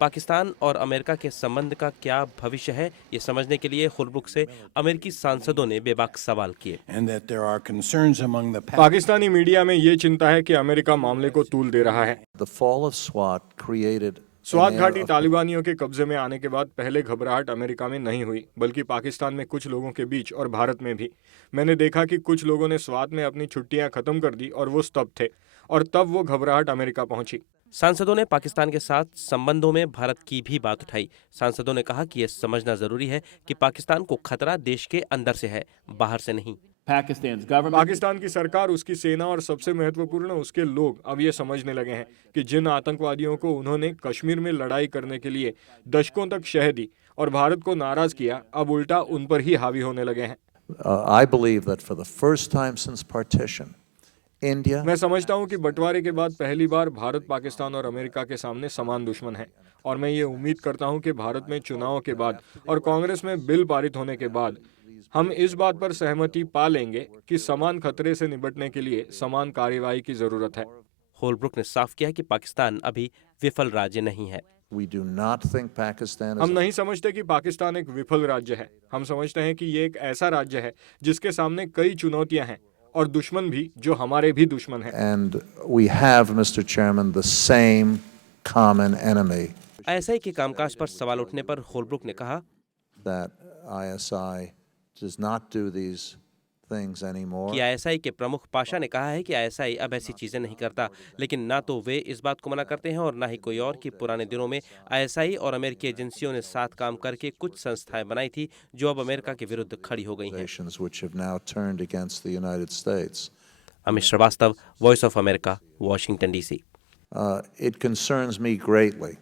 पाकिस्तान और अमेरिका के संबंध का क्या भविष्य है, ये समझने के लिए होलब्रुक से अमेरिकी सांसदों ने बेबाक सवाल किए। पाकिस्तानी मीडिया में ये चिंता है कि अमेरिका मामले को तूल दे रहा है। स्वात घाटी तालिबानियों के कब्जे में आने के बाद पहले घबराहट अमेरिका में नहीं हुई, बल्कि पाकिस्तान में कुछ लोगों के बीच और भारत में भी। मैंने देखा कि कुछ लोगों ने स्वात में अपनी छुट्टियां खत्म कर दी और वो स्तब्ध थे, और तब वो घबराहट अमेरिका पहुंची। सांसदों ने पाकिस्तान के साथ संबंधों में भारत की भी बात उठाई। सांसदों ने कहा कि यह समझना जरूरी है कि पाकिस्तान को खतरा देश के अंदर से है, बाहर से नहीं। पाकिस्तान की सरकार, उसकी सेना और सबसे महत्वपूर्ण उसके लोग अब ये समझने लगे हैं कि जिन आतंकवादियों को उन्होंने कश्मीर में लड़ाई करने के लिए दशकों तक शह दी और भारत को नाराज किया, अब उल्टा उन पर ही हावी होने लगे हैं। मैं समझता हूं कि बंटवारे के बाद पहली बार भारत पाकिस्तान और अमेरिका के सामने समान दुश्मन है, और मैं ये उम्मीद करता हूं कि भारत में चुनाव के बाद और कांग्रेस में बिल पारित होने के बाद हम इस बात पर सहमति पा लेंगे कि समान खतरे से निपटने के लिए समान कार्रवाई की जरूरत है। होलब्रुक ने साफ किया कि पाकिस्तान अभी विफल राज्य नहीं है। हम नहीं समझते कि पाकिस्तान एक विफल राज्य है। हम समझते हैं कि ये एक ऐसा राज्य है जिसके सामने कई चुनौतियां हैं और दुश्मन भी जो हमारे भी दुश्मन हैं। And we have, Mr. Chairman, the same common enemy. ISI के कामकाज पर सवाल उठने पर होलब्रुक ने कहा that ISI does not do these things anymore. कि ISI के प्रमुख पाशा ने कहा है कि ISI अब ऐसी चीजें नहीं करता, लेकिन ना तो वे इस बात को मना करते हैं और ना ही कोई और कि पुराने दिनों में ISI और अमेरिकी एजेंसियों ने साथ काम करके कुछ संस्थाएं बनाई थी जो अब अमेरिका के विरुद्ध खड़ी हो गई हैं। Which have now turned against the United States. Amit Shrivastava, voice of America, Washington DC। It concerns me greatly